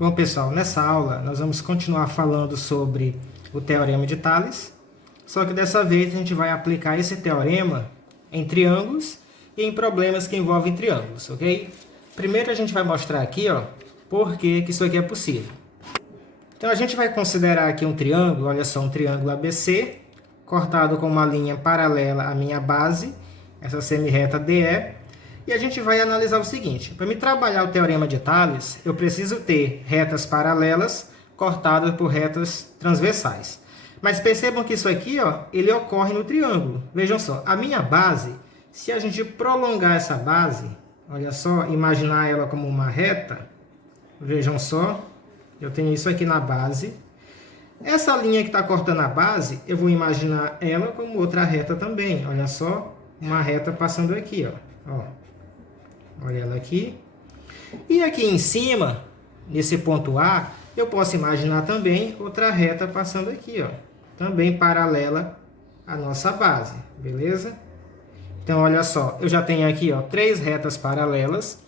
Bom, pessoal, nessa aula nós vamos continuar falando sobre o Teorema de Tales, só que dessa vez a gente vai aplicar esse teorema em triângulos e em problemas que envolvem triângulos, ok? Primeiro a gente vai mostrar aqui, por que isso aqui é possível. Então a gente vai considerar aqui um triângulo, olha só, um triângulo ABC, cortado com uma linha paralela à minha base, essa semirreta DE, e a gente vai analisar o seguinte: para me trabalhar o Teorema de Tales, eu preciso ter retas paralelas cortadas por retas transversais. Mas percebam que isso aqui, ele ocorre no triângulo. Vejam só, a minha base, se a gente prolongar essa base, olha só, imaginar ela como uma reta, vejam só, eu tenho isso aqui na base. Essa linha que está cortando a base, eu vou imaginar ela como outra reta também. Olha só, uma reta passando aqui, ó. Olha ela aqui. E aqui em cima, nesse ponto A, eu posso imaginar também outra reta passando aqui, também paralela à nossa base, beleza? Então, olha só, eu já tenho aqui, três retas paralelas.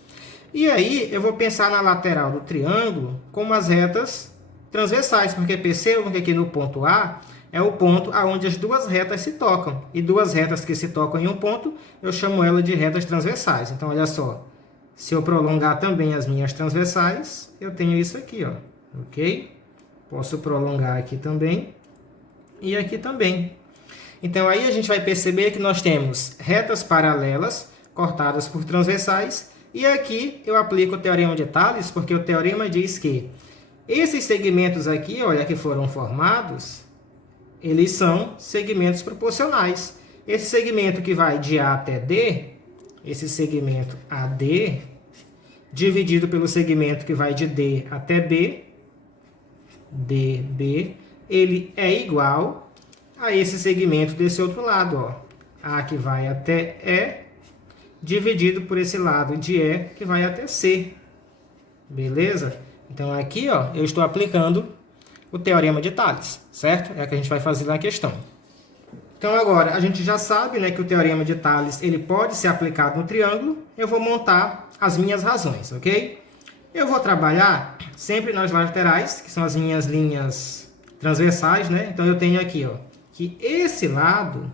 E aí, eu vou pensar na lateral do triângulo como as retas transversais, porque percebam que aqui no ponto A é o ponto aonde as duas retas se tocam. E duas retas que se tocam em um ponto, eu chamo ela de retas transversais. Então, olha só, se eu prolongar também as minhas transversais, eu tenho isso aqui, ok? Posso prolongar aqui também e aqui também. Então, aí a gente vai perceber que nós temos retas paralelas cortadas por transversais. E aqui eu aplico o Teorema de Tales, porque o teorema diz que esses segmentos aqui, olha, que foram formados, eles são segmentos proporcionais. Esse segmento que vai de A até D, esse segmento AD, dividido pelo segmento que vai de D até B, DB, ele é igual a esse segmento desse outro lado, A que vai até E, dividido por esse lado de E que vai até C. Beleza? Então aqui, eu estou aplicando o Teorema de Tales, certo? É o que a gente vai fazer na questão. Então agora, a gente já sabe, que o Teorema de Tales ele pode ser aplicado no triângulo. Eu vou montar as minhas razões, ok? Eu vou trabalhar sempre nas laterais, que são as minhas linhas transversais, Então eu tenho aqui, que esse lado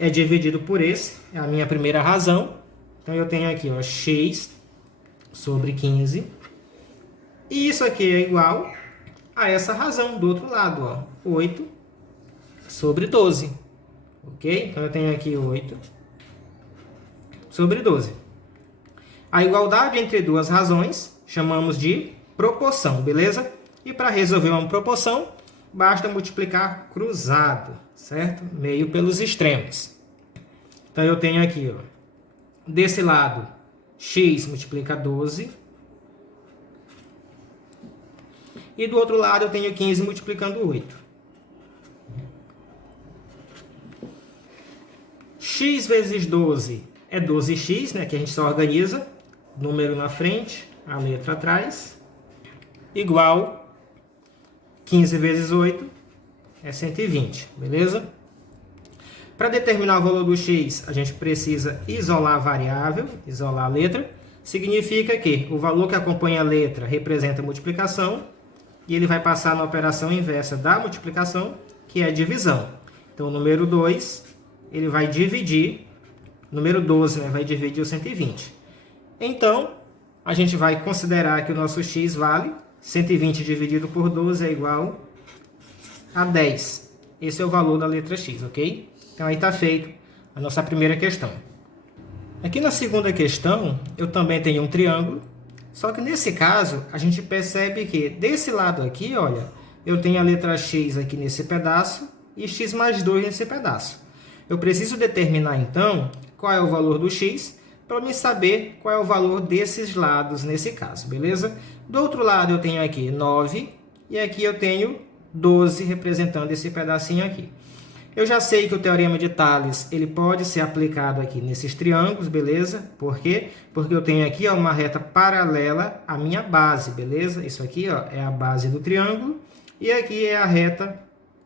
é dividido por esse, é a minha primeira razão. Então eu tenho aqui, x sobre 15. E isso aqui é igual a essa razão do outro lado, 8 sobre 12. Ok? Então eu tenho aqui 8 sobre 12. A igualdade entre duas razões chamamos de proporção, beleza? E para resolver uma proporção, basta multiplicar cruzado, certo? Meio pelos extremos. Então eu tenho aqui, desse lado, x multiplica 12. E do outro lado eu tenho 15 multiplicando 8. X vezes 12 é 12x, que a gente só organiza. Número na frente, a letra atrás. Igual 15 vezes 8 é 120, beleza? Para determinar o valor do x, a gente precisa isolar a variável, isolar a letra. Significa que o valor que acompanha a letra representa a multiplicação e ele vai passar na operação inversa da multiplicação, que é a divisão. Então, o número 2, ele vai dividir, o número 12, vai dividir o 120. Então, a gente vai considerar que o nosso x vale 120 dividido por 12 é igual a 10. Esse é o valor da letra x, ok? Então, aí está feito a nossa primeira questão. Aqui na segunda questão, eu também tenho um triângulo, só que nesse caso, a gente percebe que desse lado aqui, olha, eu tenho a letra x aqui nesse pedaço e x mais 2 nesse pedaço. Eu preciso determinar, então, qual é o valor do x, para me saber qual é o valor desses lados nesse caso, beleza? Do outro lado, eu tenho aqui 9 e aqui eu tenho 12 representando esse pedacinho aqui. Eu já sei que o Teorema de Tales ele pode ser aplicado aqui nesses triângulos, beleza? Por quê? Porque eu tenho aqui uma reta paralela à minha base, beleza? Isso aqui é a base do triângulo e aqui é a reta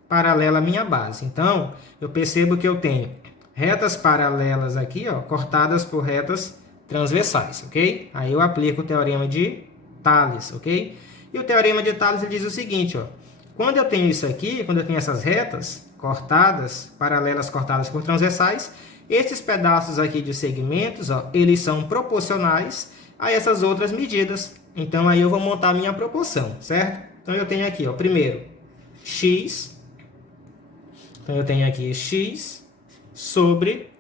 paralela à minha base. Então, eu percebo que eu tenho retas paralelas aqui, cortadas por retas transversais, ok? Aí eu aplico o Teorema de Tales, ok? E o teorema de Tales ele diz o seguinte, ó, quando eu tenho isso aqui, quando eu tenho essas retas cortadas, paralelas cortadas por transversais, esses pedaços aqui de segmentos, ó, eles são proporcionais a essas outras medidas. Então, aí eu vou montar a minha proporção, certo? Então, eu tenho aqui, ó, primeiro, x. Então, eu tenho aqui x sobre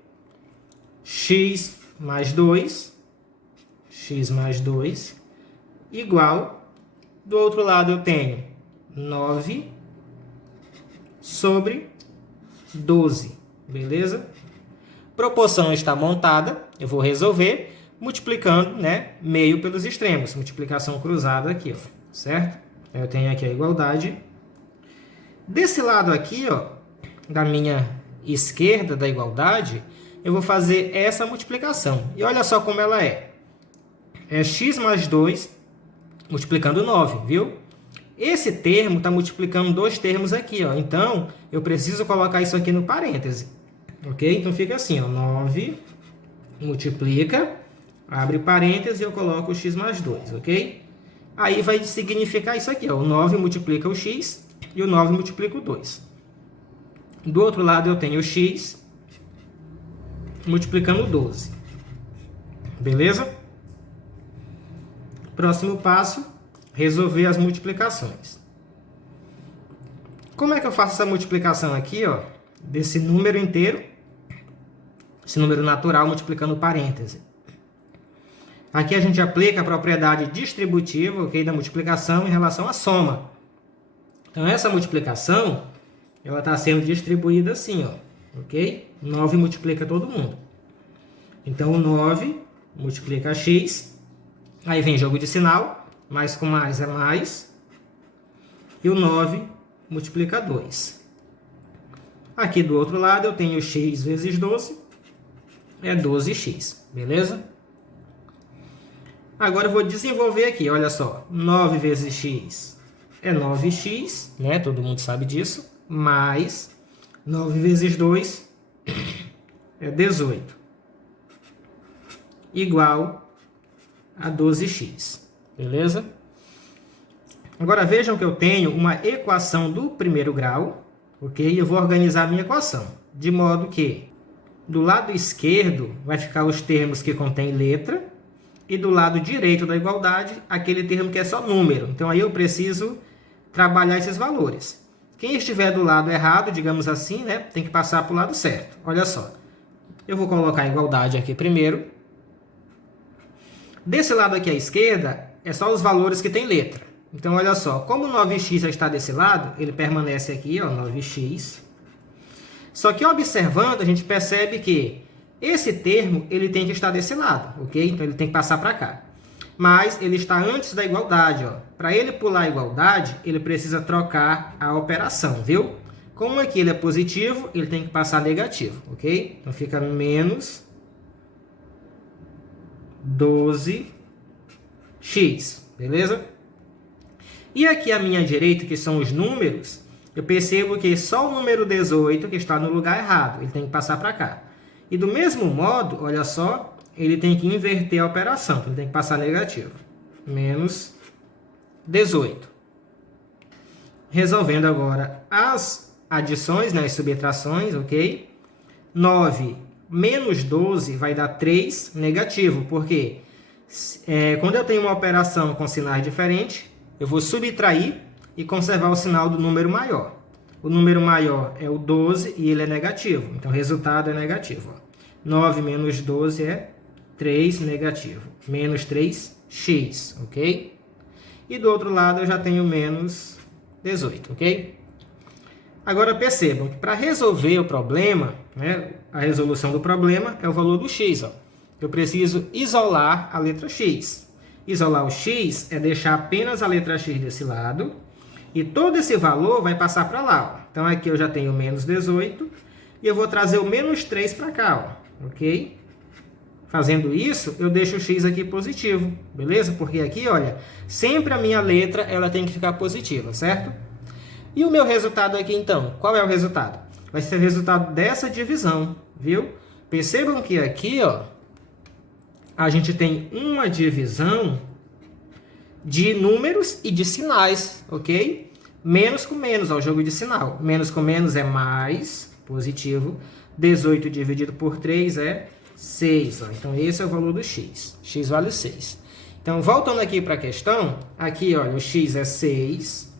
x mais 2, igual, do outro lado eu tenho 9 sobre 12, beleza? Proporção está montada, eu vou resolver multiplicando, né, meio pelos extremos, multiplicação cruzada aqui, ó, certo? Eu tenho aqui a igualdade. Desse lado aqui, ó, da minha esquerda da igualdade, eu vou fazer essa multiplicação. E olha só como ela é. É x mais 2 multiplicando 9, viu? Esse termo está multiplicando dois termos aqui, ó. Então, eu preciso colocar isso aqui no parêntese. Ok? Então, fica assim, ó. 9 multiplica, abre parêntese e eu coloco o x mais 2, ok? Aí vai significar isso aqui, ó. O 9 multiplica o x e o 9 multiplica o 2. Do outro lado, eu tenho o x multiplicando 12. Beleza? Próximo passo, resolver as multiplicações. Como é que eu faço essa multiplicação aqui, ó, desse número inteiro, esse número natural multiplicando parêntese? Aqui a gente aplica a propriedade distributiva, ok, da multiplicação em relação à soma. Então, essa multiplicação, ela está sendo distribuída assim, ó, ok? 9 multiplica todo mundo. Então, o 9 multiplica x, aí vem jogo de sinal, mais com mais é mais, e o 9 multiplica 2. Aqui do outro lado eu tenho x vezes 12, é 12x, beleza? Agora eu vou desenvolver aqui, olha só, 9 vezes x é 9x, né? Todo mundo sabe disso, mais 9 vezes 2 é 18, igual a 12x, beleza? Agora vejam que eu tenho uma equação do primeiro grau, ok? Eu vou organizar a minha equação, de modo que do lado esquerdo vai ficar os termos que contêm letra, e do lado direito da igualdade, aquele termo que é só número. Então, aí eu preciso trabalhar esses valores. Quem estiver do lado errado, digamos assim, né, tem que passar para o lado certo. Olha só, eu vou colocar a igualdade aqui primeiro. Desse lado aqui à esquerda, é só os valores que tem letra. Então, olha só, como o 9x já está desse lado, ele permanece aqui, ó, 9x. Só que observando, a gente percebe que esse termo ele tem que estar desse lado, ok? Então, ele tem que passar para cá. Mas ele está antes da igualdade, ó. Para ele pular a igualdade, ele precisa trocar a operação, viu? Como aqui ele é positivo, ele tem que passar negativo, ok? Então, fica menos 12x, beleza? E aqui à minha direita, que são os números, eu percebo que só o número 18 que está no lugar errado, ele tem que passar para cá. E do mesmo modo, olha só, ele tem que inverter a operação, então ele tem que passar negativo. Menos 18. Resolvendo agora as adições, né, as subtrações, ok? 9 menos 12 vai dar 3 negativo, porque quando eu tenho uma operação com sinais diferentes, eu vou subtrair e conservar o sinal do número maior. O número maior é o 12 e ele é negativo. Então, o resultado é negativo. 9 menos 12 é 3 negativo. Menos 3x, ok? E do outro lado eu já tenho menos 18, ok? Agora percebam que para resolver o problema, né, a resolução do problema é o valor do x. Ó. Eu preciso isolar a letra x. Isolar o x é deixar apenas a letra x desse lado. E todo esse valor vai passar para lá. Ó. Então, aqui eu já tenho menos 18. E eu vou trazer o menos 3 para cá. Ó. Ok? Fazendo isso, eu deixo o x aqui positivo. Beleza? Porque aqui, olha, sempre a minha letra ela tem que ficar positiva, certo? E o meu resultado aqui, então? Qual é o resultado? Vai ser o resultado dessa divisão, viu? Percebam que aqui, ó, a gente tem uma divisão de números e de sinais, ok? Menos com menos, ó, o jogo de sinal. Menos com menos é mais, positivo. 18 dividido por 3 é 6. Ó. Então, esse é o valor do x. X vale 6. Então, voltando aqui para a questão, aqui, olha, o x é 6.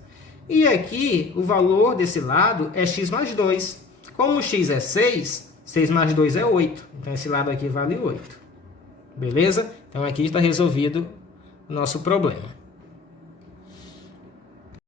E aqui, o valor desse lado é x mais 2. Como o x é 6, 6 mais 2 é 8. Então, esse lado aqui vale 8. Beleza? Então, aqui está resolvido o nosso problema.